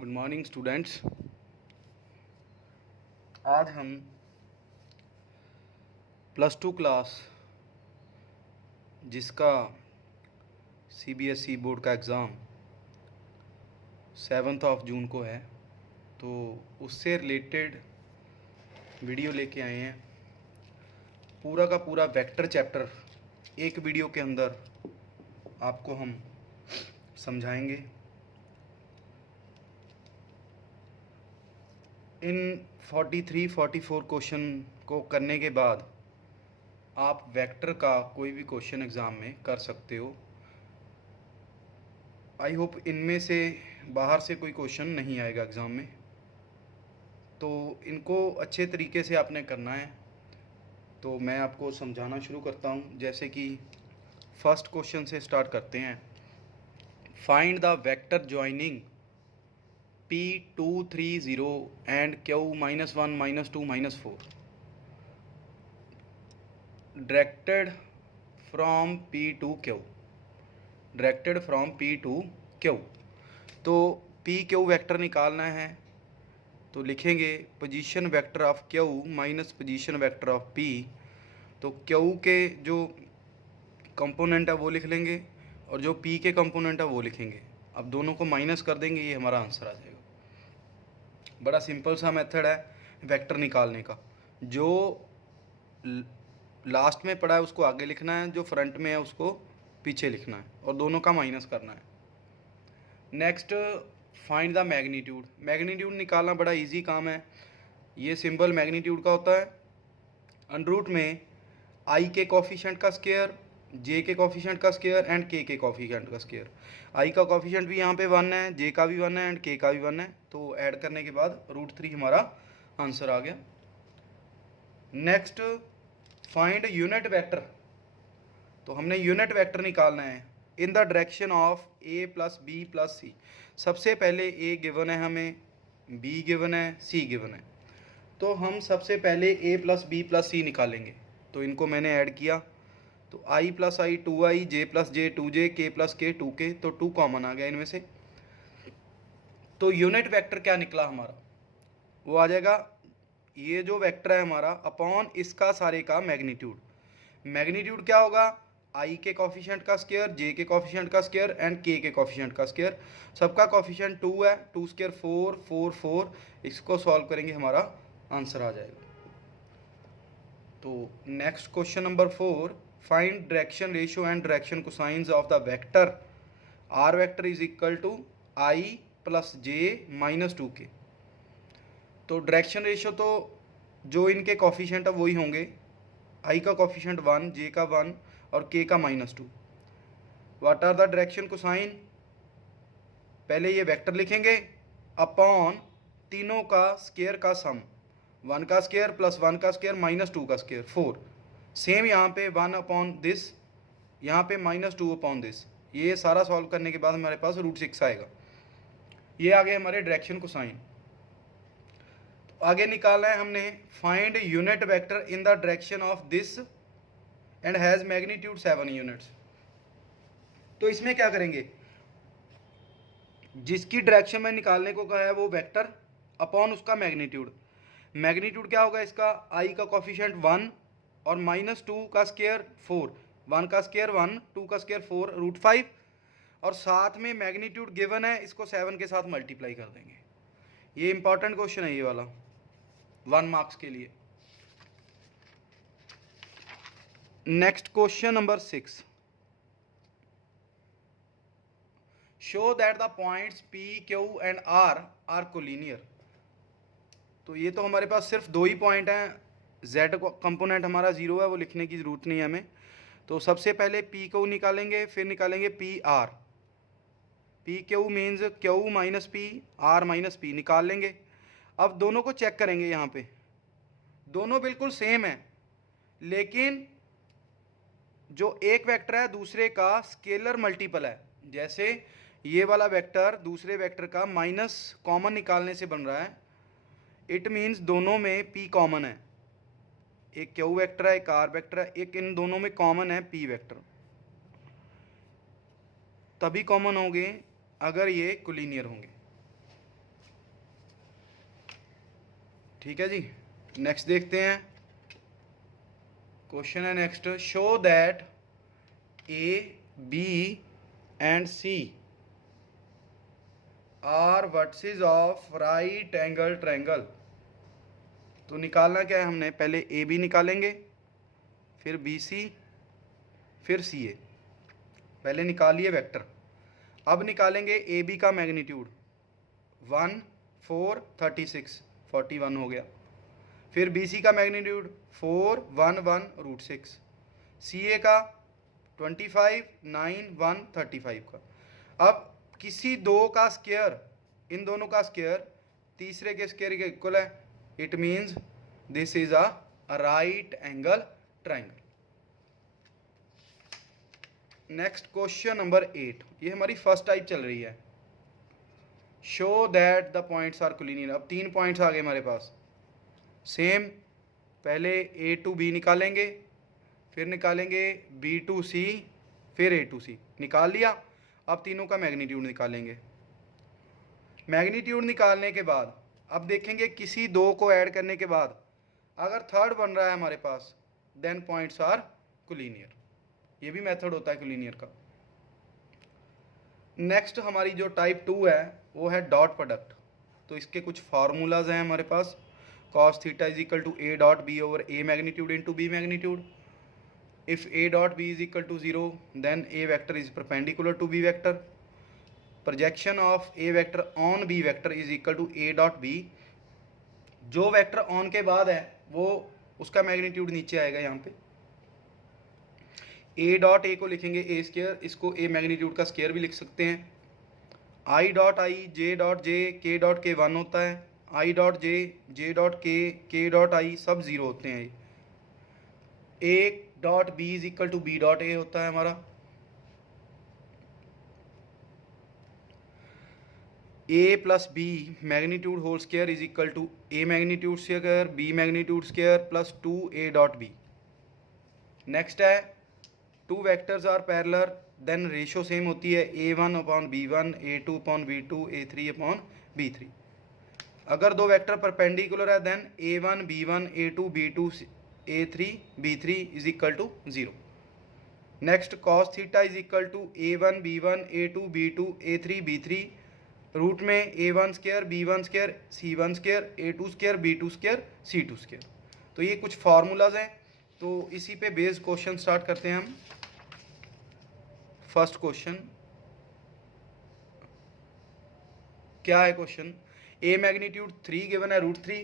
Good morning students. आज हम +2 class जिसका सीबीएसई बोर्ड का एग्ज़ाम 7 जून को है, तो उससे रिलेटेड वीडियो लेके आए हैं। पूरा का पूरा वेक्टर चैप्टर एक वीडियो के अंदर आपको हम समझाएंगे। इन 43-44 क्वेश्चन को करने के बाद आप वेक्टर का कोई भी क्वेश्चन एग्ज़ाम में कर सकते हो। आई होप इनमें से बाहर से कोई क्वेश्चन नहीं आएगा एग्ज़ाम में, तो इनको अच्छे तरीके से आपने करना है। तो मैं आपको समझाना शुरू करता हूँ। जैसे कि फर्स्ट क्वेश्चन से स्टार्ट करते हैं। Find the vector joining P230 and Q-1 -2 -4 directed from P to Q। Directed from P to Q। तो PQ वेक्टर निकालना है, तो लिखेंगे position vector of Q minus position vector of P। तो Q के जो कंपोनेंट है वो लिख लेंगे और जो P के कंपोनेंट है वो लिखेंगे। अब दोनों को माइनस कर देंगे, ये हमारा आंसर आ जाएगा। बड़ा सिंपल सा मेथड है वेक्टर निकालने का। जो लास्ट में पड़ा है उसको आगे लिखना है, जो फ्रंट में है उसको पीछे लिखना है और दोनों का माइनस करना है। Next, find the magnitude. Magnitude निकालना बड़ा इजी काम है। ये सिंबल मैग्नीट्यूड का होता है अंडरूट में आई के कॉफिशेंट का स्क्वायर, जे के कॉफिशेंट का स्क्वायर एंड के कॉफिशेंट का स्क्वायर। आई का कॉफिशेंट भी यहाँ पे 1 है, जे का भी 1 है एंड के का भी 1 है। तो ऐड करने के बाद √3 हमारा आंसर आ गया। Next, find unit vector. तो हमने यूनिट वेक्टर निकालना है in the direction of A + B + C। सबसे पहले A गिवन है हमें, B गिवन है, C गिवन है। तो हम सबसे पहले A + B + C निकालेंगे। तो इनको मैंने ऐड किया, तो I + I 2I, J + J 2J, K + K 2K। तो 2 कॉमन आ गया इनमें से। तो यूनिट वेक्टर क्या निकला हमारा, वो आ जाएगा ये जो वेक्टर है हमारा अपॉन इसका सारे का मैग्नीट्यूड। मैग्नीट्यूड क्या होगा, आई के कॉफिशेंट का स्क्वायर, जे के कॉफिशेंट का स्क्वायर एंड के कॉफिशेंट का स्क्वायर। सबका कॉफिशेंट 2 है, 2 स्क्वायर 4 4 4। इसको सॉल्व करेंगे, हमारा आंसर आ जाएगा। तो next question number 4, find direction ratio and direction cosines of the vector R vector is equal to I + J - 2K। तो डायरेक्शन रेशियो तो जो इनके कॉफिशेंट है वही होंगे। आई का कॉफिशेंट 1, जे का 1 और के का -2। What are the direction cosine, पहले ये वेक्टर लिखेंगे अपॉन तीनों का स्क्वायर का सम। 1 का स्क्वायर + 1 का स्क्वायर -2 का स्क्वायर 4। सेम यहाँ पे 1 अपॉन दिस, यहाँ पे -2 अपॉन दिस। ये सारा सॉल्व करने के बाद हमारे पास √6 आएगा। ये आ गए हमारे डायरेक्शन कोसाइन। आगे निकालना है हमने find unit vector in the direction of this and has magnitude 7 units. तो इसमें क्या करेंगे, जिसकी डायरेक्शन में निकालने को कहा है वो वेक्टर अपॉन उसका मैग्नीट्यूड। मैग्नीट्यूड क्या होगा इसका, आई का कॉफिशेंट 1 और -2 का स्क्वायर 4। 1 का स्क्वायर 1, 2 का स्क्वायर 4, √5 और साथ में मैग्नीट्यूड गिवन है, इसको 7 के साथ मल्टीप्लाई कर देंगे। ये इंपॉर्टेंट क्वेश्चन है ये वाला, 1 मार्क्स के लिए। Next question number 6, show that the points P, Q and R are collinear. तो ये तो हमारे पास सिर्फ 2 ही पॉइंट हैं। Z कंपोनेंट हमारा 0 है, वो लिखने की ज़रूरत नहीं है हमें। तो सबसे पहले P Q निकालेंगे, फिर निकालेंगे P R। P Q means Q - P, R - P निकाल लेंगे। अब दोनों को चेक करेंगे, यहाँ पे दोनों बिल्कुल सेम है, लेकिन जो एक वेक्टर है दूसरे का स्केलर मल्टीपल है। जैसे ये वाला वेक्टर दूसरे वेक्टर का माइनस कॉमन निकालने से बन रहा है। इट मीन्स दोनों में P कॉमन है। एक Q वेक्टर है, एक R वेक्टर है, एक इन दोनों में कॉमन है P वेक्टर। तभी कॉमन होंगे अगर ये कोलिनियर होंगे। ठीक है जी। नेक्स्ट देखते हैं, क्वेश्चन है next, show that A B and C are vertices of right angle triangle. तो निकालना क्या है हमने, पहले ए बी निकालेंगे, फिर बी सी, फिर सी ए। पहले निकालिए वेक्टर, अब निकालेंगे ए बी का मैग्नीट्यूड 1 4 36 41 हो गया। फिर बी सी का मैग्नीट्यूड 4 1 1 √6, सी ए का 25 9 1 35 का। अब किसी दो का स्क्वायर, इन दोनों का स्क्वायर तीसरे के स्क्वायर के इक्वल है, it means this is a right angle triangle. Next question number 8, ये हमारी फर्स्ट टाइप चल रही है। Show that the points are collinear. अब 3 पॉइंट्स आ गए हमारे पास सेम। पहले ए टू बी निकालेंगे, फिर निकालेंगे बी टू सी, फिर ए टू सी। निकाल लिया। अब तीनों का मैग्नीट्यूड निकालेंगे। मैग्नीट्यूड निकालने के बाद अब देखेंगे किसी दो को ऐड करने के बाद अगर थर्ड बन रहा है हमारे पास, देन पॉइंट्स आर कोलिनियर। ये भी मेथड होता है कोलिनियर का। नेक्स्ट हमारी जो टाइप 2 है वो है डॉट प्रोडक्ट। तो इसके कुछ फार्मूलाज हैं हमारे पास। cos theta is equal to A dot B over A magnitude into B magnitude. If A dot B is equal to 0 then A vector is perpendicular to B vector. Projection of A vector on B vector is equal to A dot B. जो vector on के बाद है वो उसका magnitude नीचे आएगा यहाँ पे। ए डॉट ए को लिखेंगे ए स्क्वायर, इसको ए मैग्नीट्यूड का स्क्वायर भी लिख सकते हैं। I dot I, J dot J, के डॉट के 1 होता है। I dot J, J dot K dot I सब 0 होते हैं। A dot B is equal to B dot A होता है हमारा। A plus B magnitude whole square is equal to A magnitude square B magnitude square plus 2 A dot B. Next है two vectors are parallel, then ratio same होती है a1 upon b1, a2 upon b2, a3 upon b3। अगर दो vector perpendicular है then a1 b1, a2 b2, a3 b3 is equal to 0। Next cos theta is equal to a1 b1, a2 b2, a3 b3। Root में a1 square b1 square c1 square, a2 square b2 square, c2 square. तो ये कुछ formulas हैं। तो इसी पे based question start करते हैं हम। फर्स्ट क्वेश्चन क्या है क्वेश्चन, ए मैग्नीट्यूड 3 गिवन है √3,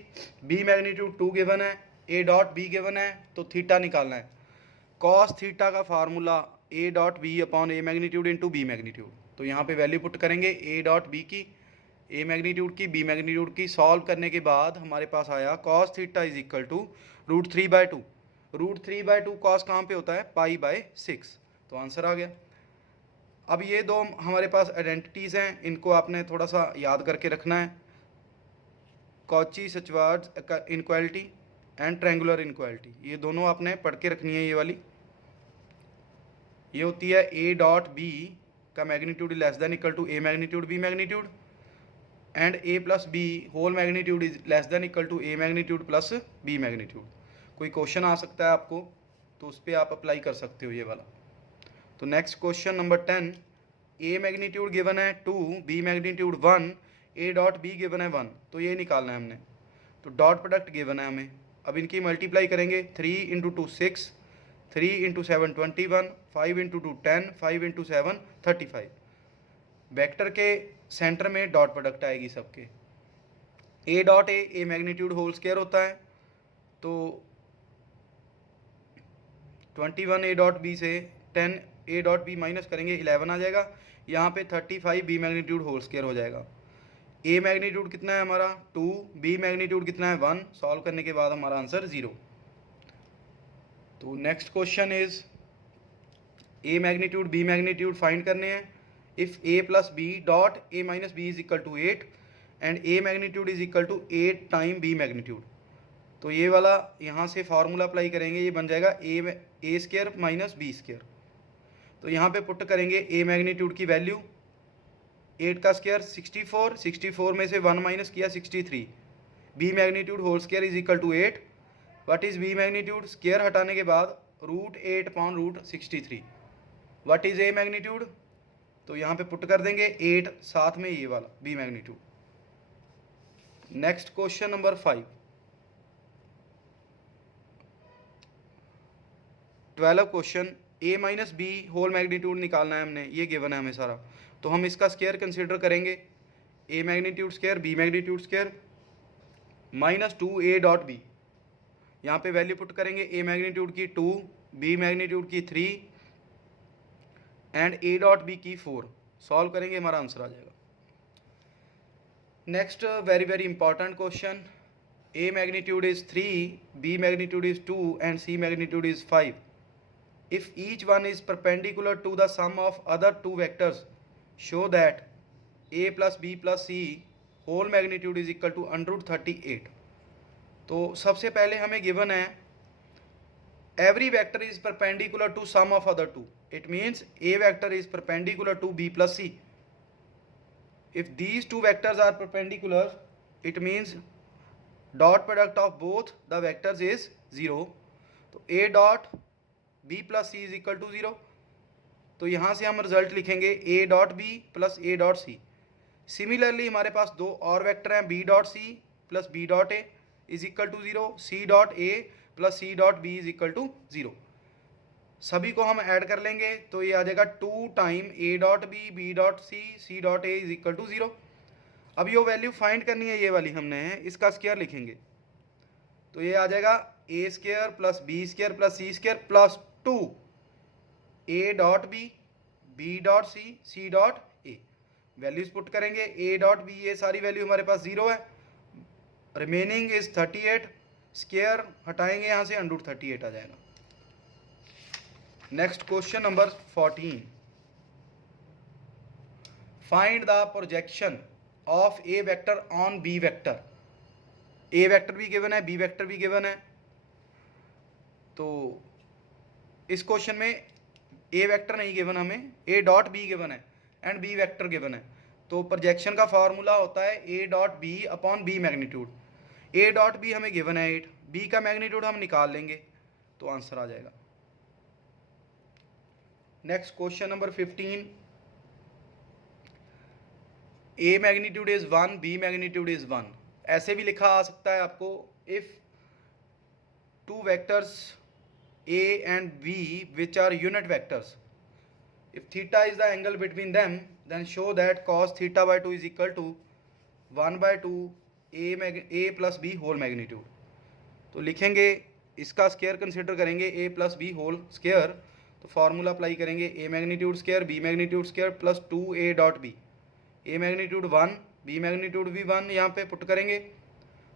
बी मैग्नीट्यूड 2 गिवन है, ए डॉट बी गिवन है, तो थीटा निकालना है। कॉस थीटा का formula A dot B upon A magnitude into B magnitude. तो यहाँ पे वैल्यू पुट करेंगे ए डॉट बी की, ए मैग्नीट्यूड की, बी मैग्नीट्यूड की। सॉल्व करने के बाद हमारे पास आया cos theta is equal to √3/2। √3/2 cos कहाँ पे होता है, π/6। तो आंसर आ गया। अब ये दो हमारे पास आइडेंटिटीज़ हैं, इनको आपने थोड़ा सा याद करके रखना है। Cauchy-Schwarz inequality and triangular inequality, ये दोनों आपने पढ़ के रखनी है। ये वाली ये होती है ए डॉट बी का magnitude less than equal to A magnitude B magnitude, and A plus B whole magnitude is less than equal to A magnitude plus B magnitude. कोई क्वेश्चन आ सकता है आपको, तो उस पर आप अप्लाई कर सकते हो ये वाला। तो next question number 10, A magnitude given है 2, B magnitude 1, A dot B given है 1। तो ये निकालना है हमने। तो डॉट प्रोडक्ट गिवन है हमें। अब इनकी मल्टीप्लाई करेंगे, 3 × 2 6, 3 × 7 21, 5 × 2 10, 5 × 7 35। वेक्टर के सेंटर में डॉट प्रोडक्ट आएगी सबके। A dot A magnitude whole square होता है, तो 21 ए डॉट बी से 10 ए डॉट बी माइनस करेंगे 11 आ जाएगा। यहाँ पे 35 बी मैग्नीट्यूड होल स्क्वायर हो जाएगा। ए मैग्नीट्यूड कितना है हमारा 2, बी मैग्नीट्यूड कितना है 1। सॉल्व करने के बाद हमारा आंसर 0। तो next question is A magnitude B magnitude find करने हैं। If A plus B dot A minus B is equal to 8 and A magnitude is equal to 8 time B magnitude. तो ये वाला यहाँ से फार्मूला अप्लाई करेंगे, ये बन जाएगा A square minus B square. तो यहाँ पे पुट करेंगे ए मैग्नीट्यूड की वैल्यू, 8 का स्क्वायर 64, 64 में से 1 माइनस किया 63, B magnitude whole square is equal to 8। What is B magnitude? Square हटाने के बाद √8 upon √63। What is A magnitude? तो यहाँ पे पुट कर देंगे 8 साथ में ये वाला B magnitude. Next question number 5, 12 question. A minus B whole magnitude निकालना है हमने, ये गिवन है हमें सारा। तो हम इसका स्क्वायर कंसिडर करेंगे, A magnitude square B magnitude square minus 2a dot B. यहाँ पे वैल्यू पुट करेंगे, ए मैग्नीट्यूड की 2, बी मैग्नीट्यूड की 3 एंड ए डॉट बी की 4। सॉल्व करेंगे, हमारा आंसर आ जाएगा। Next very very important question, A magnitude is 3, B magnitude is 2 and C magnitude is 5। if each one is perpendicular to the sum of other two vectors, show that a plus b plus c whole magnitude is equal to √38। तो सबसे पहले हमें given है every vector is perpendicular to sum of other two, it means a vector is perpendicular to b plus c। if these two vectors are perpendicular, it means dot product of both the vectors is 0। तो a dot B plus C is equal to 0। तो यहाँ से हम result लिखेंगे A dot B plus A dot C. Similarly हमारे पास दो और वेक्टर हैं, B dot C plus B dot A is equal to 0, C dot A plus C dot B is equal to 0। सभी को हम ऐड कर लेंगे तो ये आ जाएगा 2 time A dot B, B dot C, C dot A is equal to 0। अब ये वैल्यू फाइंड करनी है, ये वाली हमने है, इसका स्क्वायर लिखेंगे तो ये आ जाएगा A square plus B square plus C square plus 2 A dot B, B dot C, C dot A. Values put करेंगे, ए डॉट बी, ये सारी वैल्यू हमारे पास 0 है, रिमेनिंग इज 38। स्क्वायर हटाएंगे यहाँ से, √38 आ जाएगा। Next question number 14, find the projection of A vector on B vector. A vector भी गिवन है, बी वेक्टर भी गिवन है। तो इस क्वेश्चन में ए वेक्टर नहीं गिवन हमें, ए डॉट बी गिवन है एंड बी वेक्टर गिवन है। तो प्रोजेक्शन का फॉर्मूला होता है A dot B upon B magnitude. A dot B हमें गिवन है 8, बी का मैग्नीट्यूड हम निकाल लेंगे तो आंसर आ जाएगा। Next question number 15, A magnitude is 1, B magnitude is 1। ऐसे भी लिखा आ सकता है आपको, if two vectors A and B which are unit vectors, if theta is the angle between them, then show that cos theta by 2 is equal to 1/2 a plus b whole magnitude। तो लिखेंगे, इसका square consider करेंगे a plus B whole square. तो formula apply करेंगे, a magnitude square B magnitude square plus 2a dot B, a magnitude 1 b magnitude भी 1 यहाँ पे put करेंगे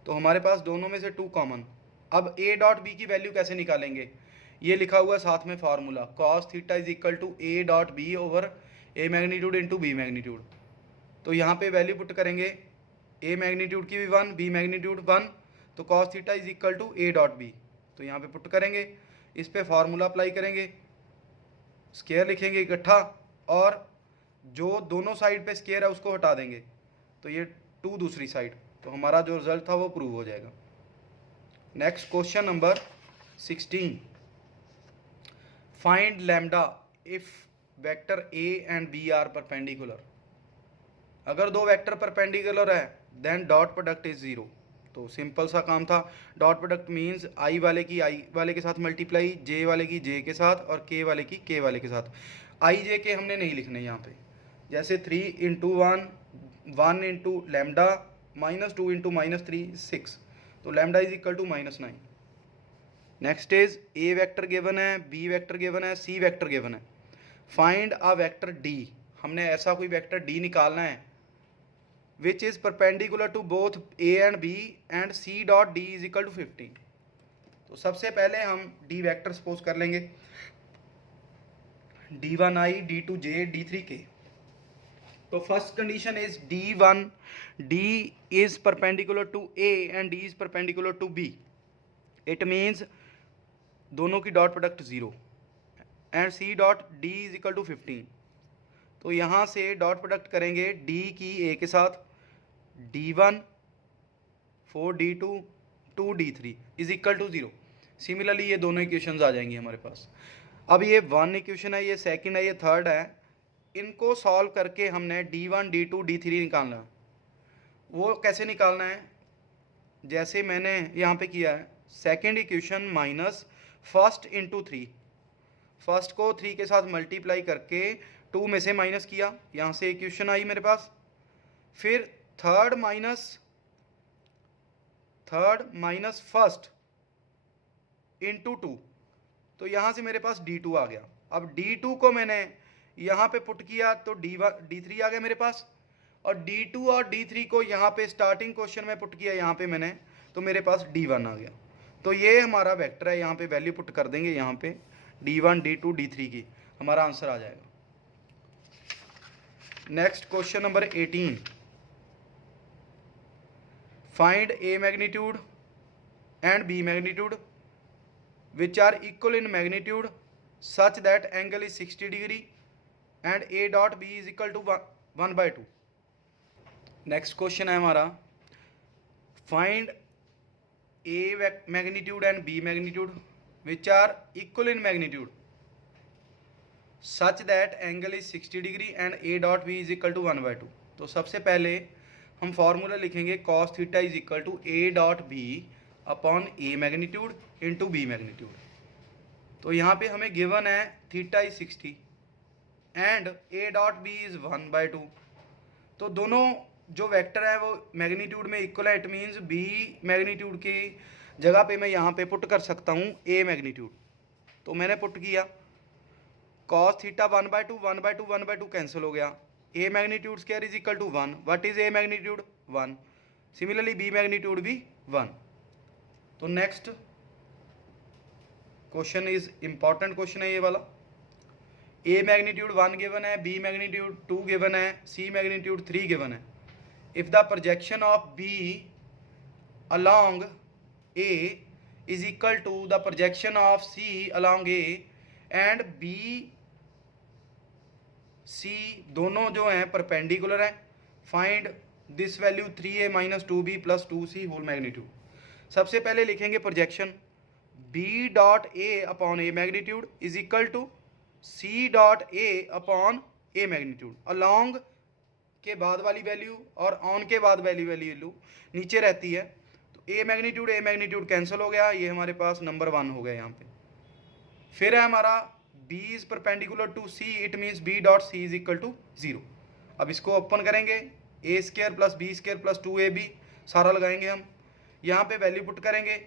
तो हमारे पास दोनों में से 2 कॉमन। अब a डॉट बी की वैल्यू कैसे निकालेंगे, ये लिखा हुआ है साथ में formula, cos theta is equal to a dot B over a magnitude into B magnitude. तो यहाँ पे वैल्यू पुट करेंगे, a मैग्नीट्यूड की भी 1, b मैग्नीट्यूड 1, तो cos theta is equal to a dot B. तो यहाँ पे पुट करेंगे, इस पे फार्मूला अप्लाई करेंगे, स्क्वायर लिखेंगे इकट्ठा और जो दोनों साइड पे स्क्वायर है उसको हटा देंगे तो ये 2 दूसरी साइड, तो हमारा जो रिजल्ट था वो प्रूव हो जाएगा। Next question number 16, find lambda if vector A and B are perpendicular. अगर दो वेक्टर परपेंडिकुलर है देन डॉट प्रोडक्ट इज 0। तो सिंपल सा काम था, डॉट प्रोडक्ट मीन्स आई वाले की आई वाले के साथ मल्टीप्लाई, जे वाले की जे के साथ और के वाले की के वाले के साथ। आई जे के हमने नहीं लिखने यहाँ पे, जैसे 3 into 1, 1 into lambda minus 2 into minus 3 6, तो lambda is equal to -9। Next is A vector given है, बी वेक्टर गिवन है, सी वेक्टर गिवन है। फाइंड अ वेक्टर डी, हमने ऐसा कोई वेक्टर डी निकालना है which is perpendicular to both A and B and C dot D is equal to 15। तो सबसे पहले हम डी वेक्टर सपोज कर लेंगे, d1i, d2j, d3k। तो first condition is d1, d is perpendicular to a and d is perpendicular to b, it means दोनों की dot product 0 and C dot D is equal to 15। तो यहाँ से dot product करेंगे d की a के साथ, d1 4d2 2d3 is equal to 0। Similarly ये दोनों इक्वेशंस आ जाएंगी हमारे पास। अब ये 1 इक्वेशन है, ये सेकंड है, ये थर्ड है। इनको सॉल्व करके हमने d1 d2 d3 निकालना है। वो कैसे निकालना है? जैसे मैंने यहाँ पे किया है, second equation minus first into 3। First को 3 के साथ मल्टीप्लाई करके 2 में से माइनस किया, यहाँ से इक्वेशन आई मेरे पास। फिर थर्ड माइनस फर्स्ट इंटू 2, तो यहाँ से मेरे पास d2 आ गया। अब d2 को मैंने यहाँ पे पुट किया तो d3 आ गया मेरे पास, और d2 और d3 को यहाँ पे स्टार्टिंग क्वेश्चन में पुट किया यहाँ पे मैंने, तो मेरे पास d1 आ गया। तो ये हमारा वेक्टर है, यहाँ पे वैल्यू पुट कर देंगे, यहाँ पे d1 d2 d3 की, हमारा आंसर आ जाएगा। Next question number 18, find a magnitude and b magnitude which are equal in magnitude such that angle is 60 degree and a dot b is equal to 1/2। Next question है हमारा, find a magnitude and b magnitude which are equal in magnitude such that angle is 60 degree and a dot b is equal to 1/2। तो सबसे पहले हम formula लिखेंगे cos theta is equal to a dot b upon a magnitude into b magnitude. तो यहाँ पे हमें given है theta is 60 and a dot b is 1/2। तो दोनों जो वेक्टर है वो मैग्नीट्यूड में इक्वल है, इट मीन्स b मैग्नीट्यूड की जगह पे मैं यहाँ पे पुट कर सकता हूँ a मैग्नीट्यूड। तो मैंने पुट किया cos थीटा 1/2 1/2 1/2 कैंसिल हो गया, a magnitude square is equal to 1। What is a magnitude? 1। Similarly b magnitude भी 1। तो next question is important question है ये वाला। a मैग्नीट्यूड 1 गिवन है, b मैग्नीट्यूड 2 गिवन है, c मैग्नीट्यूड 3 गिवन है। If the projection of b along a is equal to the projection of c along a and b c दोनों जो हैं perpendicular हैं, find this value 3a minus 2b plus 2c whole magnitude. सबसे पहले लिखेंगे projection b dot a upon a magnitude is equal to c dot a upon a magnitude. Along के बाद वाली वैल्यू और ऑन के बाद वाली वैल्यू नीचे रहती है, तो a मैग्नीट्यूड कैंसिल हो गया, ये हमारे पास नंबर 1 हो गया यहाँ पे। फिर है हमारा b is perpendicular to c, it means b dot c is equal to 0। अब इसको ओपन करेंगे, a square plus b square plus 2ab सारा लगाएंगे हम, यहाँ पे वैल्यू पुट करेंगे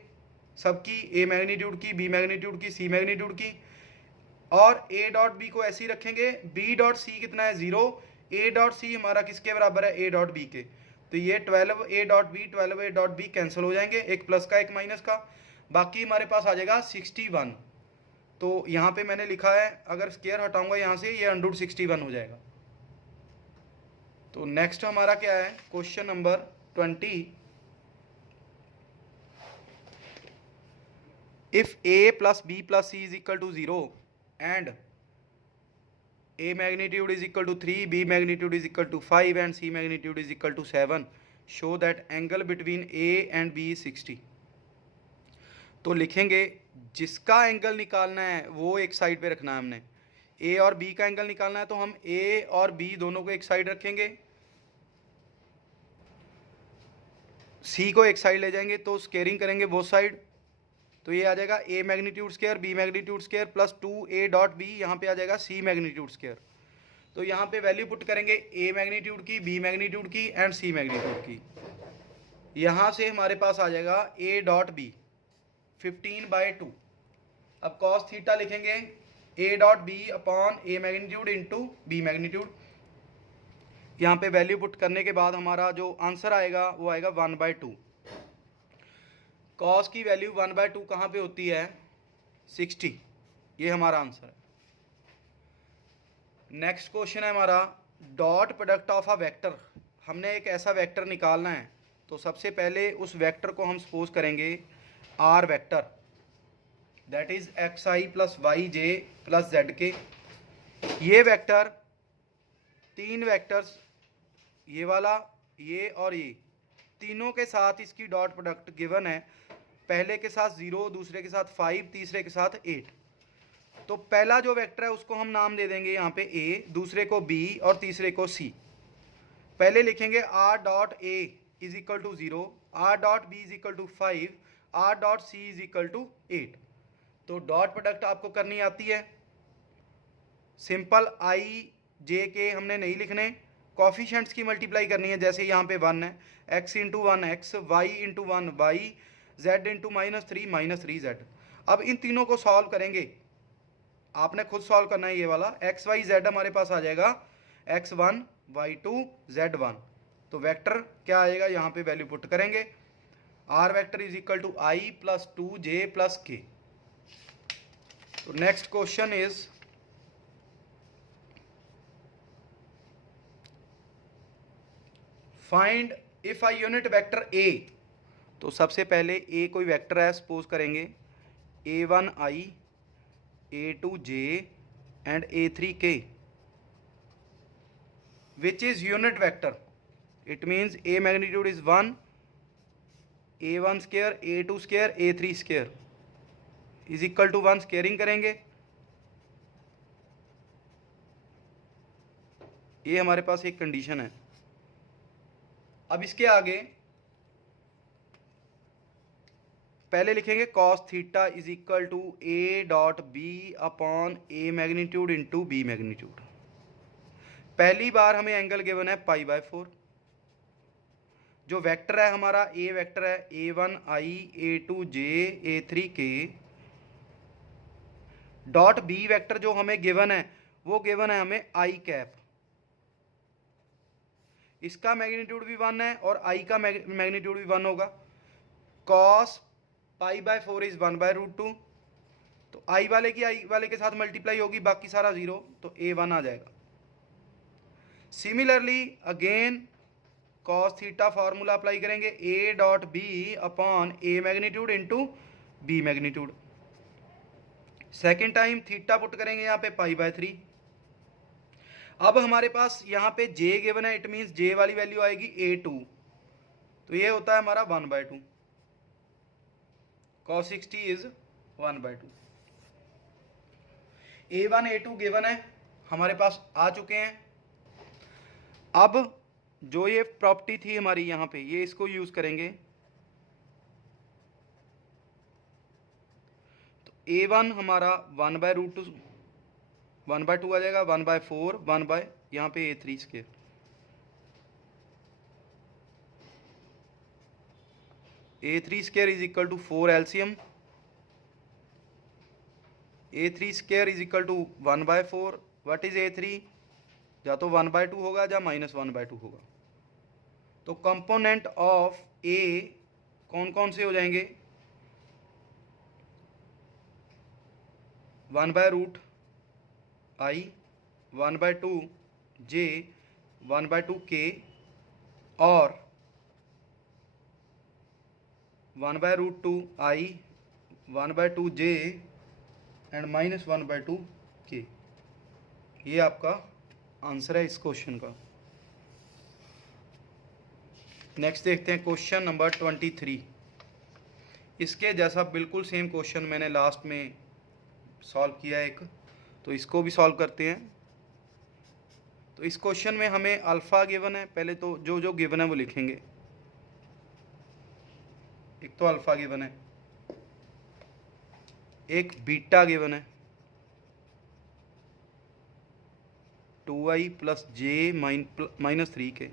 सबकी, a मैग्नीट्यूड की, b मैग्नीट्यूड की, c मैग्नीट्यूड की, और a डॉट b को ऐसे ही रखेंगे। b डॉट c कितना है? 0। a डॉट c हमारा किसके बराबर है? a डॉट b के। तो ये 12a dot b 12a dot b cancel हो जाएंगे, एक प्लस का एक माइनस का, बाकी हमारे पास आ जाएगा 61। तो यहाँ पे मैंने लिखा है, अगर स्क्वायर हटाऊंगा यहाँ से, ये अंडर 61 हो जाएगा। तो नेक्स्ट हमारा क्या है? Question number 20, if a plus b plus c is equal to 0 and a magnitude is equal to 3, b magnitude is equal to 5 and c magnitude is equal to 7, show that angle between a and b is 60। तो लिखेंगे जिसका angle निकालना है वो एक side पे रखना है हमने। a और b का एंगल निकालना है तो हम a और b दोनों को एक साइड रखेंगे, c को एक साइड ले जाएंगे, तो स्क्वेयरिंग करेंगे बोथ साइड, तो ये आ जाएगा a magnitude square b magnitude square plus 2a dot b, यहाँ पे आ जाएगा c मैग्नीट्यूड स्क्वायर। तो यहाँ पे वैल्यू पुट करेंगे a मैग्नीट्यूड की, b मैग्नीट्यूड की एंड c मैग्नीट्यूड की। यहाँ से हमारे पास आ जाएगा a डॉट b 15/2। अब cos थीटा लिखेंगे a dot b upon a magnitude into b magnitude. यहाँ पे वैल्यू पुट करने के बाद हमारा जो आंसर आएगा वो आएगा 1/2। cos की वैल्यू 1/2 कहाँ पे होती है? 60। ये हमारा आंसर है। नेक्स्ट क्वेश्चन है हमारा, dot product of a vector. हमने एक ऐसा वेक्टर निकालना है, तो सबसे पहले उस वेक्टर को हम सपोज करेंगे R vector, that is xi plus Y J plus Z K. ये वेक्टर, तीन वेक्टर्स, ये वाला, ये और ये, तीनों के साथ इसकी डॉट प्रोडक्ट गिवन है, पहले के साथ 0, दूसरे के साथ 5, तीसरे के साथ 8। तो पहला जो वेक्टर है उसको हम नाम दे देंगे यहाँ पे a, दूसरे को b और तीसरे को c। पहले लिखेंगे r dot a is equal to 0, r dot b is equal to 5, r dot c is equal to 8। तो डॉट प्रोडक्ट आपको करनी आती है। सिंपल i j के हमने नहीं लिखने, कॉफिशेंट्स की मल्टीप्लाई करनी है। जैसे यहाँ पे 1 है, x into 1 x, y into 1 y, z into -3 z। अब इन तीनों को सॉल्व करेंगे, आपने खुद सॉल्व करना है। ये वाला x y z हमारे पास आ जाएगा x1 y2 z1। तो वेक्टर क्या आएगा, यहाँ पे वैल्यू पुट करेंगे, r vector is equal to i plus 2j plus k। तो next question is find if I unit vector a। तो सबसे पहले a कोई वेक्टर है, सपोज करेंगे a1i, a2j and a3k, which is unit vector. It means a magnitude is 1, a1 square, a2 square, a3 square is equal to 1। Squaring करेंगे, ये हमारे पास एक कंडीशन है। अब इसके आगे पहले लिखेंगे cos theta is equal to a dot B upon a magnitude into B magnitude. पहली बार हमें एंगल गिवन है π/4। जो वेक्टर है हमारा a वेक्टर है a1i, a2j, a3k, dot b vector जो हमें गिवन है वो गिवन है हमें i कैप। इसका मैग्नीट्यूड भी 1 है और i का मैग्नीट्यूड भी 1 होगा। cos π/4 is 1/√2। तो i वाले की i वाले के साथ मल्टीप्लाई होगी, बाकी सारा 0, तो a1 आ जाएगा। Similarly again cos theta formula apply करेंगे, a dot B upon a magnitude into B magnitude. Second time theta put करेंगे यहाँ पे π/3। अब हमारे पास यहाँ पे j गिवन है, इट मीन्स j वाली वैल्यू आएगी a2। तो ये होता है हमारा 1/2। cos 60 is 1/2। a1 a2 given है, हमारे पास आ चुके हैं। अब जो ये प्रॉपर्टी थी हमारी यहाँ पे, ये इसको यूज करेंगे। तो a1 हमारा 1/√2 1/2 आ जाएगा, 1/4 1 बाय यहाँ पे a3 square. a3 square is equal to 4 LCM, a3 square is equal to 1/4। What is a3, या तो 1/2 होगा या -1/2 होगा। तो कंपोनेंट ऑफ a कौन कौन से हो जाएंगे, 1/√i, 1/2j, 1/2k और 1/√2i, 1/2j एंड -1/2k। ये आपका आंसर है इस क्वेश्चन का। नेक्स्ट देखते हैं क्वेश्चन नंबर 23। इसके जैसा बिल्कुल सेम क्वेश्चन मैंने लास्ट में सॉल्व किया है एक, तो इसको भी सॉल्व करते हैं। तो इस क्वेश्चन में हमें अल्फ़ा गिवन है, पहले तो जो जो गिवन है वो लिखेंगे। एक तो अल्फ़ा गिवन है, एक बीटा गिवन है 2i प्लस j -3k,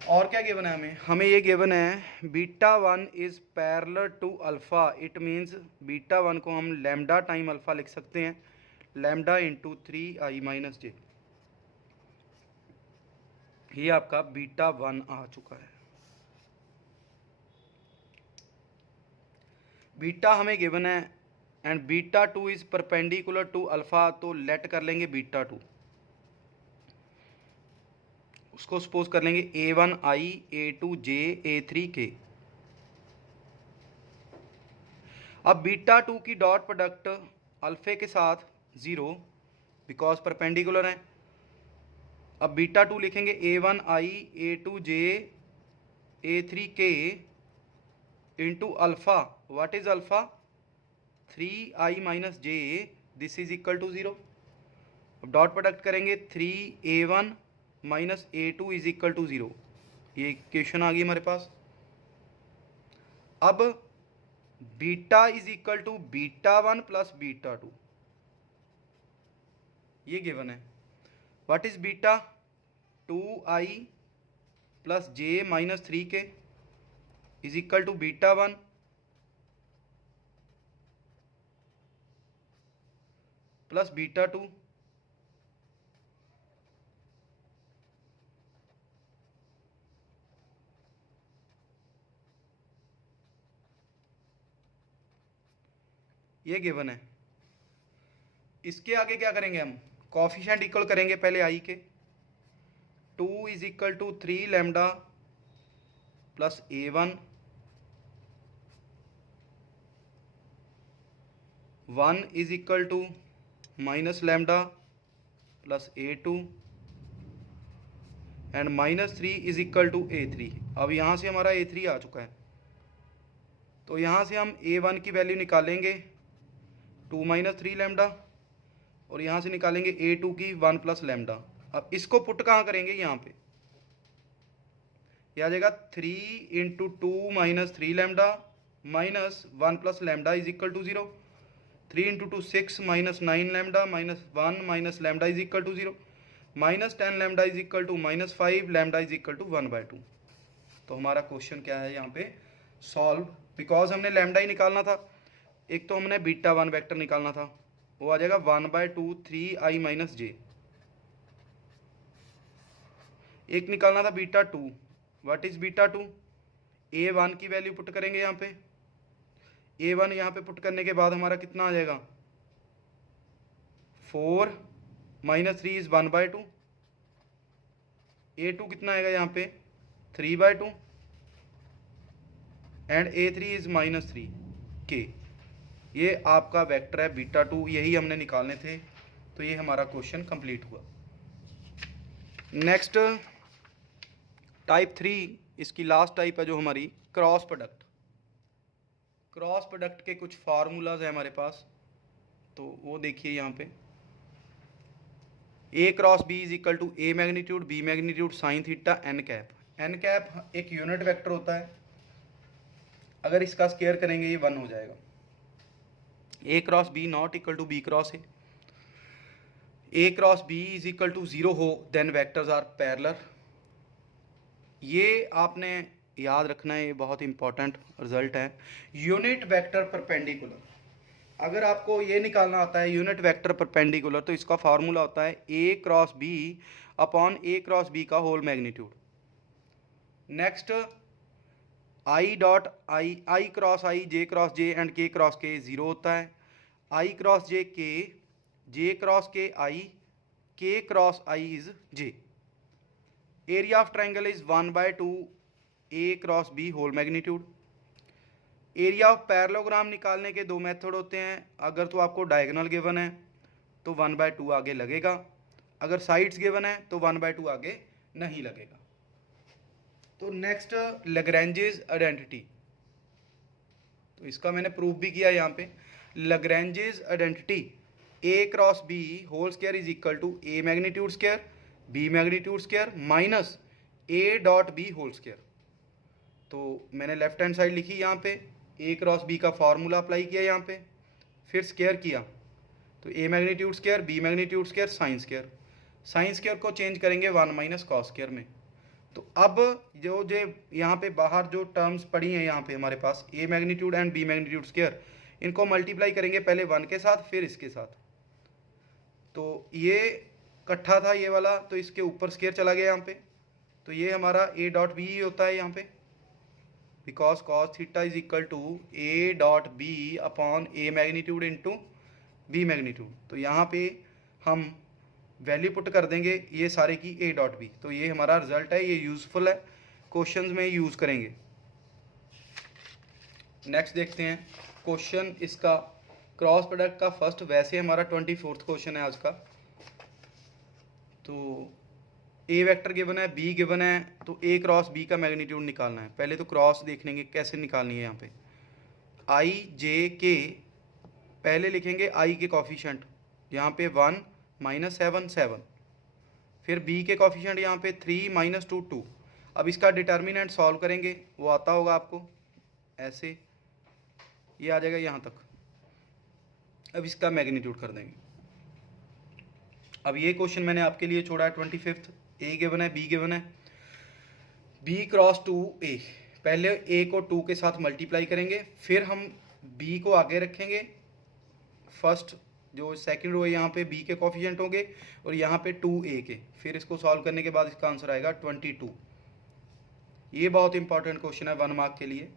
और क्या गिवन है हमें ये गिवन है β1 is parallel to alpha. It means β1 को हम लैम्डा टाइम अल्फ़ा लिख सकते हैं, लैम्डा इंटू 3i - j। ये आपका β1 आ चुका है। बीटा हमें गिवन है and β2 is perpendicular to alpha, तो लेट कर लेंगे β2, उसको सपोज कर लेंगे a1i, a2j, a3k। अब β2 की डॉट प्रोडक्ट अल्फे के साथ 0 बिकॉज परपेंडिकुलर है, अब बीटा 2 लिखेंगे A1 I A2 J A3 K into alpha, what is alpha 3I minus J, this is equal to 0। अब डॉट प्रोडक्ट करेंगे 3A1 minus A2 is equal to 0, ये equation आ गई हमारे पास। अब beta is equal to beta 1 plus beta 2, ये given है। What is beta 2I plus J minus 3K is equal to beta 1 plus beta 2। ये given है। इसके आगे क्या करेंगे हम, कॉफिशिएंट इक्वल करेंगे पहले आई के। 2 is equal to 3 lambda plus A1, 1 is equal to minus lambda plus A2 and minus 3 is equal to A3। अब यहाँ से हमारा A3 आ चुका है, तो यहाँ से हम A1 की वैल्यू निकालेंगे 2 माइनस 3 लैम्डा, और यहाँ से निकालेंगे A2 की 1 प्लस लैम्डा। अब इसको पुट कहाँ करेंगे, यहाँ पे यह आ जाएगा 3 into 2 minus 3 lambda minus 1 plus lambda is equal to 0। 3 into 2 6 minus 9 lambda minus 1 minus lambda is equal to 0, minus 10 lambda is equal to minus 5 lambda is equal to 1/2। तो हमारा क्वेश्चन क्या है यहाँ पे, सॉल्व, बिकॉज हमने lambda ही निकालना था। एक तो हमने बीटा 1 वेक्टर निकालना था, वो आ जाएगा 1/2 3I माइनस J। एक निकालना था beta 2, what is beta 2, A1 की वैल्यू पुट करेंगे यहाँ पे। A1 यहाँ पे पुट करने के बाद हमारा कितना आ जाएगा, 4 माइनस 3 इज 1/2। A2 कितना आएगा यहाँ पे 3/2 and A3 is minus 3K। ये आपका वेक्टर है बीटा 2, यही हमने निकालने थे। तो ये हमारा क्वेश्चन कंप्लीट हुआ। नेक्स्ट टाइप 3, इसकी लास्ट टाइप है जो हमारी क्रॉस प्रोडक्ट। क्रॉस प्रोडक्ट के कुछ फार्मूलाज है हमारे पास, तो वो देखिए यहाँ पे। A cross B is equal to A magnitude B magnitude sine theta n cap. n cap एक यूनिट वेक्टर होता है, अगर इसका स्क्वायर करेंगे ये 1 हो जाएगा। A cross B not equal to B cross A cross B is equal to 0 हो देन वेक्टर्स आर पैरेलल। ये आपने याद रखना है, ये बहुत इंपॉर्टेंट रिजल्ट है। यूनिट वेक्टर परपेंडिकुलर, अगर आपको ये निकालना आता है यूनिट वेक्टर परपेंडिकुलर, तो इसका फार्मूला होता है A cross B upon A cross B का whole magnitude. Next I dot I cross I J cross J and K cross K 0 होता है। I cross J K, J cross K I, K cross I is J। Area of triangle is 1/2 A cross B whole magnitude. Area of parallelogram निकालने के दो method होते हैं, अगर तो आपको डायगोनल गिवन है तो 1/2 आगे लगेगा, अगर साइड्स गिवन है तो 1/2 आगे नहीं लगेगा। तो नेक्स्ट लैग्रेंजेस आइडेंटिटी, तो इसका मैंने प्रूफ भी किया यहाँ पे। Lagrange's identity A cross B whole square is equal to A magnitude square B magnitude square minus A dot B whole square. तो मैंने लेफ्ट हैंड साइड लिखी यहाँ पे, A क्रॉस B का फार्मूला अप्लाई किया यहाँ पे, फिर स्क्वायर किया, तो A magnitude square B magnitude square sine square. Sine square को चेंज करेंगे 1 माइनस कॉस स्क्वायर में। तो अब जो यहाँ पे बाहर जो टर्म्स पड़ी हैं यहाँ पे हमारे पास A magnitude and B magnitude square, इनको मल्टीप्लाई करेंगे पहले 1 के साथ फिर इसके साथ। तो ये इकट्ठा था ये वाला, तो इसके ऊपर स्क्वायर चला गया यहाँ पे, तो ये हमारा A डॉट B होता है यहाँ पे, because cos theta is equal to A dot B upon A magnitude into B magnitude. तो यहाँ पे हम वैल्यू पुट कर देंगे ये सारे की A डॉट B, तो ये हमारा रिजल्ट है, ये यूज़फुल है, क्वेश्चंस में यूज़ करेंगे। नेक्स्ट देखते हैं क्वेश्चन इसका क्रॉस प्रोडक्ट का फर्स्ट, वैसे हमारा 24वां क्वेश्चन है आज का। तो ए वेक्टर गिवन है, बी गिवन है, तो ए क्रॉस बी का मैग्नीट्यूड निकालना है। पहले तो क्रॉस देख लेंगे कैसे निकालनी है। यहाँ पे आई जे के पहले लिखेंगे आई के कॉफिशेंट, यहाँ पे 1 माइनस 7 7, फिर बी के कॉफिशेंट यहाँ पे 3 माइनस 2 2। अब इसका डिटर्मिनेंट सॉल्व करेंगे, वो आता होगा आपको ऐसे, ये आ जाएगा यहाँ तक। अब इसका मैग्नीट्यूड कर देंगे। अब ये क्वेश्चन मैंने आपके लिए छोड़ा है 25th। ए गिवन है, बी गिवन है, बी क्रॉस 2 ए, पहले ए को 2 के साथ मल्टीप्लाई करेंगे, फिर हम बी को आगे रखेंगे, फर्स्ट जो सेकंड रो है यहाँ पे बी के कॉफिशिएंट होंगे और यहाँ पे 2a के, फिर इसको सॉल्व करने के बाद इसका आंसर आएगा 22। ये बहुत इंपॉर्टेंट क्वेश्चन है 1 मार्क के लिए।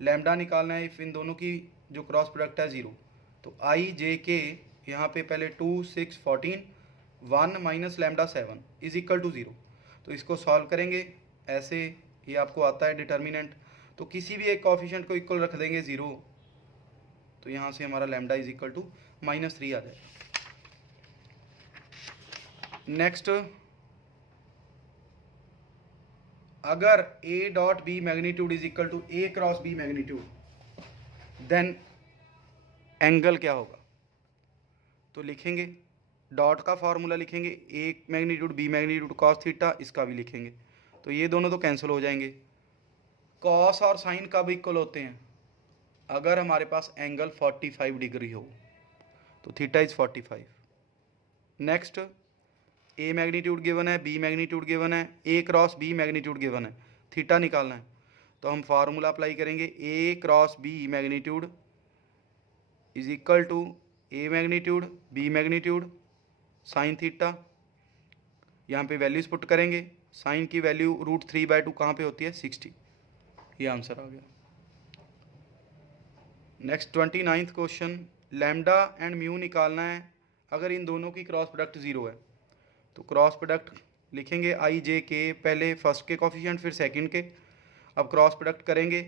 लैम्डा निकालना है इफ इन दोनों की जो क्रॉस प्रोडक्ट है 0। तो आई जे के यहाँ पे पहले 2 6 14, 1 minus lambda 7 is equal to 0। तो इसको सॉल्व करेंगे ऐसे, ये आपको आता है डिटर्मिनेंट। तो किसी भी एक कॉफिशिएंट को इक्वल रख देंगे 0, तो यहाँ से हमारा लैम्डा इज इक्वल टू -3 आ जाएगा। नेक्स्ट, अगर a dot B magnitude is equal to a cross b magnitude, then angle क्या होगा? तो लिखेंगे डॉट का फॉर्मूला लिखेंगे, a magnitude b magnitude cos theta, इसका भी लिखेंगे। तो ये दोनों तो कैंसिल हो जाएंगे। कॉस और साइन कब इक्वल होते हैं? अगर हमारे पास एंगल 45 डिग्री हो, तो theta is 45। Next, A magnitude given है, बी मैग्नीट्यूड गिवन है, A cross B magnitude given है, थीटा निकालना है। तो हम फार्मूला अप्लाई करेंगे, A cross B magnitude is equal to A magnitude B magnitude sine theta. यहाँ पे वैल्यूज पुट करेंगे, साइन की वैल्यू √3/2 कहाँ पे होती है? 60। ये आंसर आ गया। Next 29th question, lambda and mu निकालना है अगर इन दोनों की क्रॉस प्रोडक्ट 0 है। तो क्रॉस प्रोडक्ट लिखेंगे आई जे के, पहले फर्स्ट के कॉफिशिएंट फिर सेकंड के। अब क्रॉस प्रोडक्ट करेंगे।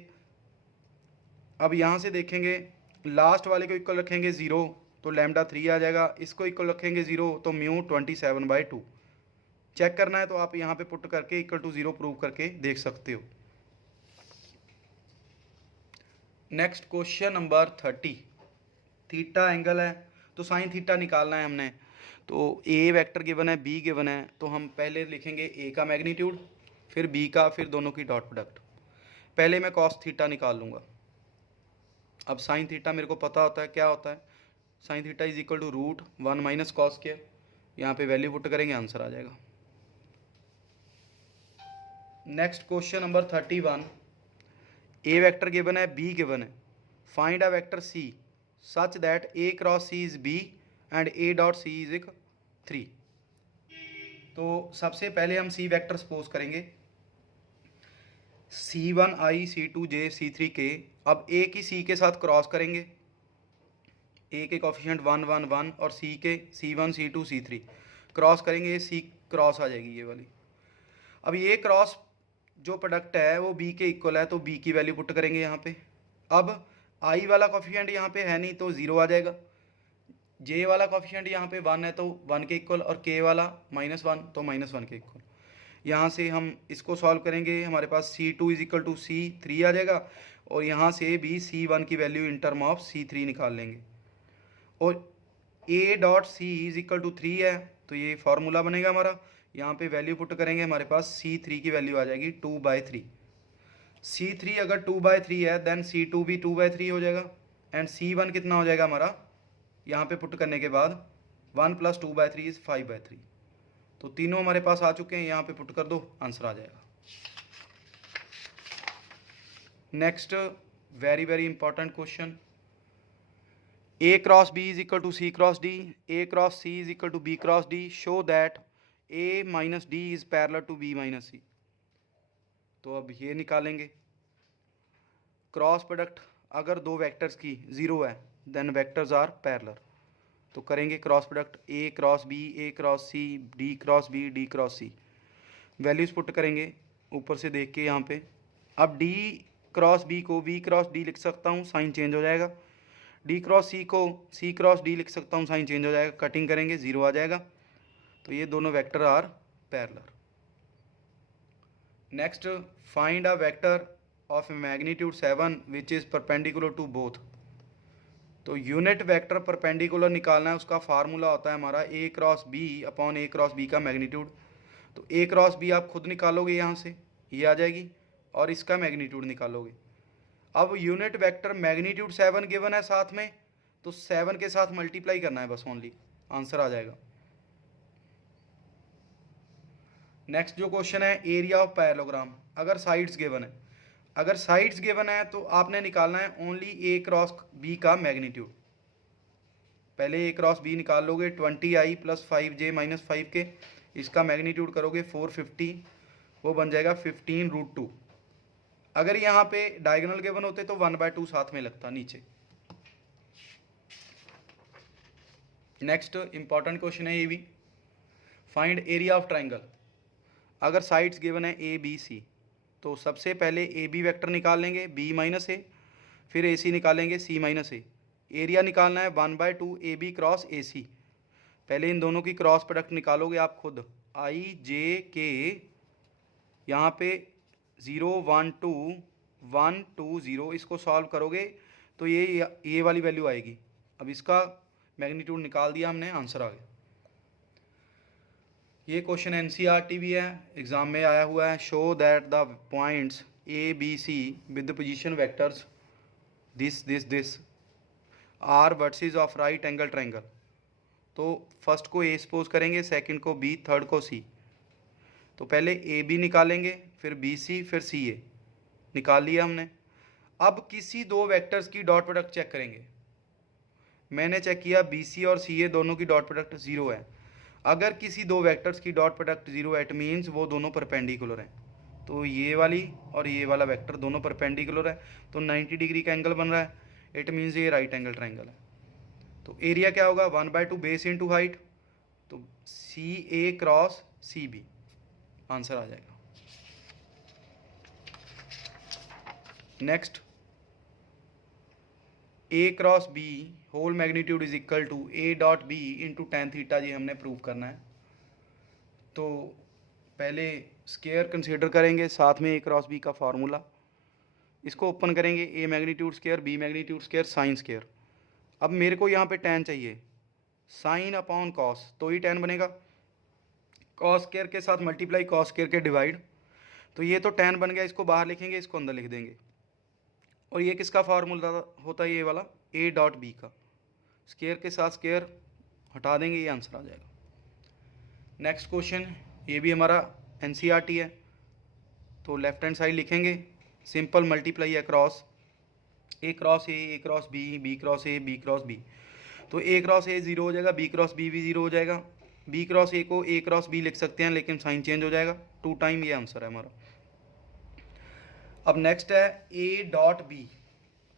अब यहाँ से देखेंगे लास्ट वाले को इक्वल रखेंगे 0 तो लैम्डा 3 आ जाएगा, इसको इक्वल रखेंगे 0 तो म्यू 27/2। चेक करना है तो आप यहाँ पे पुट करके इक्वल टू 0 प्रूव करके देख सकते हो। Next question number 30, theta angle है तो साइन थीटा निकालना है हमने। तो ए वेक्टर गिवन है, बी गिवन है, तो हम पहले लिखेंगे ए का मैग्नीट्यूड, फिर बी का, फिर दोनों की डॉट प्रोडक्ट। पहले मैं कॉस थीटा निकाल लूँगा। अब साइन थीटा मेरे को पता होता है क्या होता है, sine theta is equal to √1 minus cos square. यहाँ पे वैल्यू पुट करेंगे, आंसर आ जाएगा। Next question number 31, A vector given है, बी गिवन है, find a vector C such that A cross C is B and A dot C is 3। तो सबसे पहले हम सी वेक्टर सपोज करेंगे, C1i C2j C3k। अब ए की सी के साथ क्रॉस करेंगे, ए के कॉफिशिएंट 1 1 1 और सी के C1 C2 C3 क्रॉस करेंगे, ये सी क्रॉस आ जाएगी ये वाली। अब ये क्रॉस जो प्रोडक्ट है वो बी के इक्वल है, तो बी की वैल्यू पुट करेंगे यहाँ पे। अब आई वाला कॉफिशिएंट यहाँ पे है नहीं तो 0 आ जाएगा, जे वाला कॉफिशिएंट यहाँ पे 1 है तो 1 के इक्वल, और के वाला -1 तो -1 के इक्वल। यहाँ से हम इसको सॉल्व करेंगे, हमारे पास C2 is equal to C3 आ जाएगा, और यहाँ से भी C1 की value in term of C3 निकाल लेंगे। और A dot C is equal to 3 है, तो ये फार्मूला बनेगा हमारा। यहाँ पे वैल्यू पुट करेंगे, हमारे पास C3 की वैल्यू आ जाएगी 2/3। C3 अगर 2/3 है देन C2 भी 2/3 हो जाएगा, एंड C1 कितना हो जाएगा हमारा, यहाँ पे पुट करने के बाद 1 + 2/3 इज 5/3। तो तीनों हमारे पास आ चुके हैं, यहाँ पे पुट कर दो, आंसर आ जाएगा। Next very very important question, A cross B is equal to C cross D, A cross C is equal to B cross D, show that A minus D is parallel to B minus C। तो अब ये निकालेंगे cross product, अगर दो vectors की 0 है then vectors are parallel. तो करेंगे cross product A cross B, A cross C, D cross B, D cross C। Values put करेंगे ऊपर से देख के यहाँ पे। अब D क्रॉस B को B क्रॉस D लिख सकता हूँ, साइन चेंज हो जाएगा। D क्रॉस C को C क्रॉस D लिख सकता हूँ, साइन चेंज हो जाएगा। कटिंग करेंगे 0 आ जाएगा। तो ये दोनों vector are parallel. Next, find a vector of magnitude 7 which is perpendicular to both. तो यूनिट वेक्टर परपेंडिकुलर निकालना है, उसका फार्मूला होता है हमारा A cross B upon A cross B का मैग्नीट्यूड। तो ए क्रॉस बी आप खुद निकालोगे, यहाँ से ये आ जाएगी, और इसका मैग्नीट्यूड निकालोगे। अब यूनिट वेक्टर मैग्नीट्यूड 7 गिवन है साथ में, तो 7 के साथ मल्टीप्लाई करना है बस, ओनली आंसर आ जाएगा। नेक्स्ट जो क्वेश्चन है, एरिया ऑफ पैरेललोग्राम। अगर साइड्स गिवन है, अगर साइड्स गिवन है तो आपने निकालना है ओनली ए क्रॉस बी का मैग्नीट्यूड। पहले ए क्रॉस बी निकाल लोगे, 20i प्लस 5j माइनस 5 के, इसका मैग्नीट्यूड करोगे 450, वो बन जाएगा 15√2। अगर यहाँ पे डायगोनल गिवन होते तो 1/2 साथ में लगता नीचे। नेक्स्ट इंपॉर्टेंट क्वेश्चन है ये भी, फाइंड एरिया ऑफ ट्राइंगल। अगर साइड्स गिवन है ए बी सी, तो सबसे पहले ए बी वैक्टर निकाल लेंगे, बी माइनस ए, फिर ए सी निकालेंगे, सी माइनस ए। एरिया निकालना है 1/2 ए बी क्रॉस ए सी। पहले इन दोनों की क्रॉस प्रोडक्ट निकालोगे आप खुद, आई जे के, यहाँ पे 0 1 2 1 2 0, इसको सॉल्व करोगे तो ये वाली वैल्यू आएगी। अब इसका मैग्नीट्यूड निकाल दिया हमने, आंसर आ गया। ये क्वेश्चन एनसीईआरटी भी है, एग्जाम में आया हुआ है। Show that the points A B C with position vectors this are vertices of right angle triangle. तो फर्स्ट को ए सपोज करेंगे, सेकंड को बी, थर्ड को सी। तो पहले ए बी निकालेंगे, फिर बी सी, फिर सी ए, निकाल लिया हमने। अब किसी दो वेक्टर्स की डॉट प्रोडक्ट चेक करेंगे। मैंने चेक किया बी सी और सी ए दोनों की डॉट प्रोडक्ट 0 है। अगर किसी दो वेक्टर्स की डॉट प्रोडक्ट 0 है, इट मीन्स वो दोनों परपेंडिकुलर हैं। तो ये वाली और ये वाला वेक्टर दोनों परपेंडिकुलर है, तो 90 डिग्री का एंगल बन रहा है, इट मीन्स ये राइट एंगल ट्रायंगल है। तो एरिया क्या होगा, 1/2 बेस इंटू हाइट, तो C A cross C B, answer आ जाएगा। Next, A cross B whole magnitude is equal to A dot B into tan theta, जी हमने प्रूव करना है। तो पहले स्केयर कंसीडर करेंगे, साथ में ए क्रॉस बी का फार्मूला, इसको ओपन करेंगे, A magnitude square B magnitude square sine square. अब मेरे को यहाँ पे टेन चाहिए, साइन अपॉन कॉस, तो ही टेन बनेगा। कॉस स्केयर के साथ मल्टीप्लाई, कॉस स्केयर के डिवाइड, तो ये तो टेन बन गया, इसको बाहर लिखेंगे, इसको अंदर लिख देंगे। और ये किसका फार्मूला होता है, ये वाला ए डॉट बी का, स्केयर के साथ स्केयर हटा देंगे, ये आंसर आ जाएगा। नेक्स्ट क्वेश्चन, ये भी हमारा एनसीईआरटी है। तो लेफ्ट हैंड साइड लिखेंगे, simple multiply across, A cross A cross B cross A B cross B. तो ए क्रॉस ए 0 हो जाएगा, बी क्रॉस बी भी 0 हो जाएगा। बी क्रॉस ए को ए क्रॉस बी लिख सकते हैं, लेकिन साइन चेंज हो जाएगा, 2 टाइम, ये आंसर है हमारा। अब नेक्स्ट है ए डॉट बी,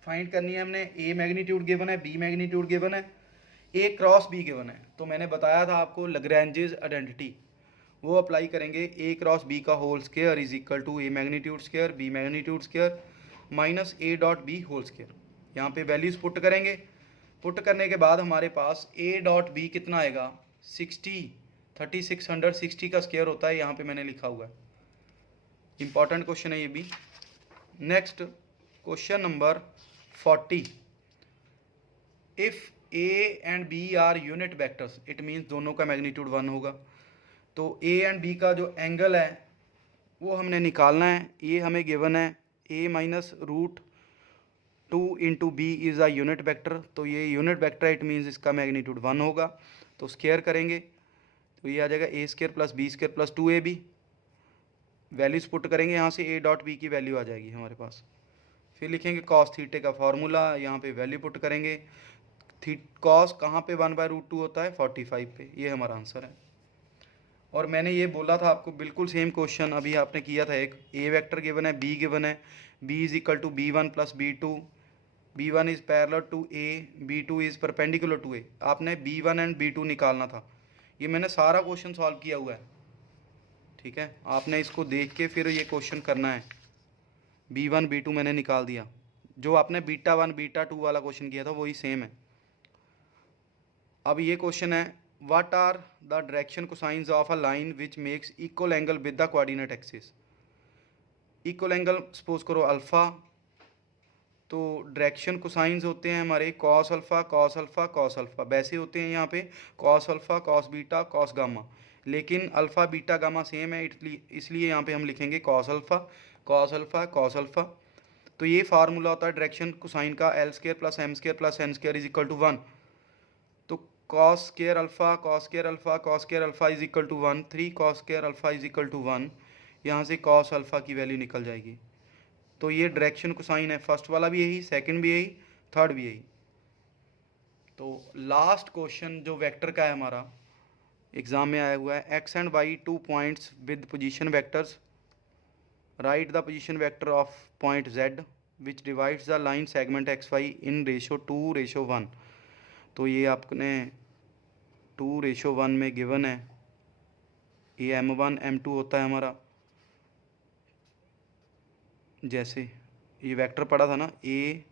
फाइंड करनी है हमने। ए मैग्नीट्यूड गिवन है, बी मैग्नीट्यूड गिवन है, ए क्रॉस बी गिवन है। तो मैंने बताया था आपको लैग्रेंजेस आइडेंटिटी, वो अप्लाई करेंगे। ए क्रॉस बी का whole square is equal to A magnitude square B magnitude square minus A dot B whole square. यहाँ पे वैल्यूज पुट करेंगे, पुट करने के बाद हमारे पास ए डॉट बी कितना आएगा, 3660 का स्क्वायर होता है, यहाँ पे मैंने लिखा हुआ है। इंपॉर्टेंट क्वेश्चन है ये भी। Next question number 40, if A and B are unit vectors, it means दोनों का मैग्नीट्यूड 1 होगा। तो ए एंड बी का जो एंगल है वो हमने निकालना है। ये हमें गिवन है A minus root 2 into B is a unit vector, तो ये यूनिट वेक्टर इट मीन्स इसका मैग्नीट्यूड 1 होगा। तो स्क्वायर करेंगे, तो ये आ जाएगा A square plus B square plus 2ab। Values put करेंगे, यहाँ से ए डॉट बी की वैल्यू आ जाएगी हमारे पास। फिर लिखेंगे कॉस थीटे का फार्मूला, यहाँ पे वैल्यू पुट करेंगे। कॉस कहाँ पे 1/√2 होता है, 45 पे, ये हमारा आंसर है। और मैंने ये बोला था आपको, बिल्कुल सेम क्वेश्चन अभी आपने किया था एक, ए वेक्टर गिवन है, बी गिवन है, B is equal to b1 plus b2, b1 is parallel to A, b2 is perpendicular to A. आपने b1 एंड b2 निकालना था, ये मैंने सारा क्वेश्चन सॉल्व किया हुआ है, ठीक है। आपने इसको देख के फिर ये क्वेश्चन करना है। b1 b2 मैंने निकाल दिया, जो आपने β1 β2 वाला क्वेश्चन किया था वही सेम है। अब ये क्वेश्चन है, what are the direction cosines of a line which makes equal angle with the coordinate axis. Equal angle suppose करो अल्फ़ा, तो डायरेक्शन कोसाइंस होते हैं हमारे cos alpha cos alpha cos alpha, वैसे होते हैं यहाँ पे cos alpha cos beta cos gamma, लेकिन अल्फ़ा बीटा गामा सेम है, इसलिए यहाँ पे हम लिखेंगे cos alpha cos alpha cos alpha. तो ये फार्मूला होता है डायरेक्शन कोसाइन का, L square plus N square is equal to 1। तो cos square alpha cos square alpha cos square alpha is equal to 1, 3 cos square alpha is equal to 1। यहाँ से cos alpha की value निकल जाएगी। तो ये direction cosine है, first वाला भी यही, सेकंड भी यही, थर्ड भी यही। तो लास्ट क्वेश्चन जो वेक्टर का है हमारा, एग्जाम में आया हुआ है, X and Y 2 points with position vectors, write the position vector of point z which divides the line segment X Y in ratio 2:1। तो ये आपने 2:1 में गिवन है, ये m1 m2 होता है हमारा। जैसे ये वेक्टर पड़ा था ना, ए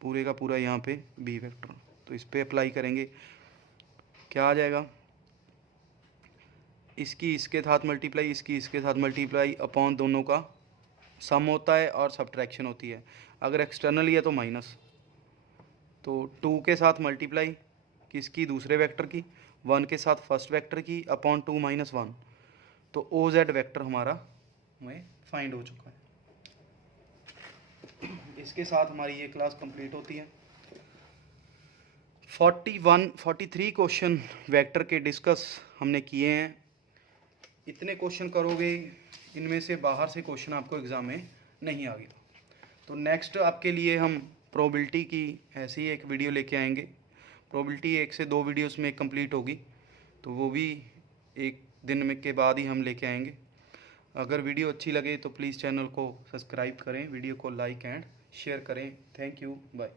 पूरे का पूरा यहाँ पे बी वेक्टर, तो इस पे अप्लाई करेंगे, क्या आ जाएगा, इसकी इसके साथ मल्टीप्लाई इसकी इसके साथ मल्टीप्लाई अपॉन दोनों का सम होता है और सब्ट्रैक्शन होती है। अगर एक्सटर्नली है तो माइनस। तो 2 के साथ मल्टीप्लाई किसकी, दूसरे वेक्टर की, 1 के साथ फर्स्ट वेक्टर की अपॉन 2 - 1। तो ओ जेड वेक्टर हमारा हमें फाइंड हो चुका है। इसके साथ हमारी ये क्लास कंप्लीट होती है। 43 क्वेश्चन वेक्टर के डिस्कस हमने किए हैं। इतने क्वेश्चन करोगे, इनमें से बाहर से क्वेश्चन आपको एग्ज़ाम में नहीं आएगा। तो नेक्स्ट आपके लिए हम प्रोबेबिलिटी की ऐसी एक वीडियो लेके आएंगे। प्रोबेबिलिटी 1 से 2 वीडियोस में कंप्लीट होगी, तो वो भी एक दिन में के बाद ही हम लेके आएंगे। अगर वीडियो अच्छी लगे तो प्लीज़ चैनल को सब्सक्राइब करें, वीडियो को लाइक एंड शेयर करें। Thank you, bye.